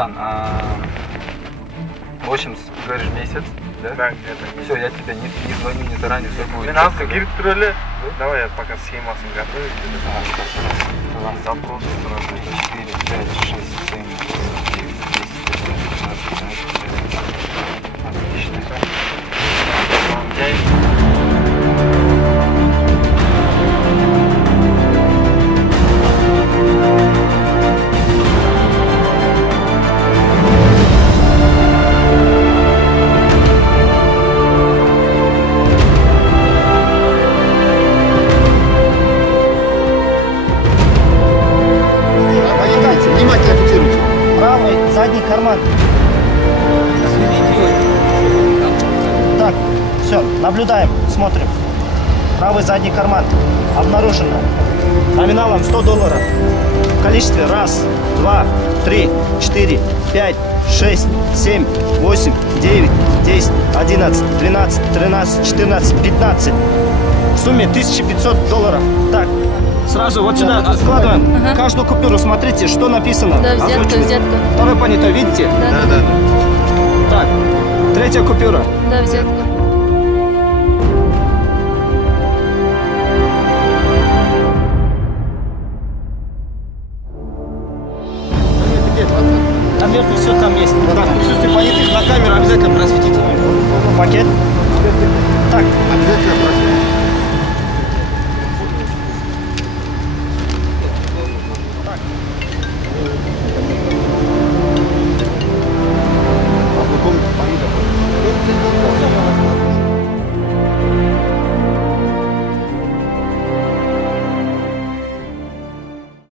Братан, 8, говоришь, месяц, да? Да, где-то. Все, я тебя не звоню, не заранее, все будет. Давай я пока схемасын готовить. Запрос 4, 5, 6, 7, 8, 9, 10, 11, 12, 13, 14. Отлично. Внимательно фиксируйте. Правый задний карман. Так, все, наблюдаем, смотрим. Правый задний карман. Обнаружено. Номиналом $100. В количестве 1, 2, 3, 4, 5, 6, 7, 8, 9, 10, 11, 12, 13, 14, 15. В сумме $1500. Так. Сразу вот сюда складываем каждую купюру, смотрите, что написано. Да, взятка, взятка. Второй понятой, видите? Да. Так, третья купюра. Да, взятка.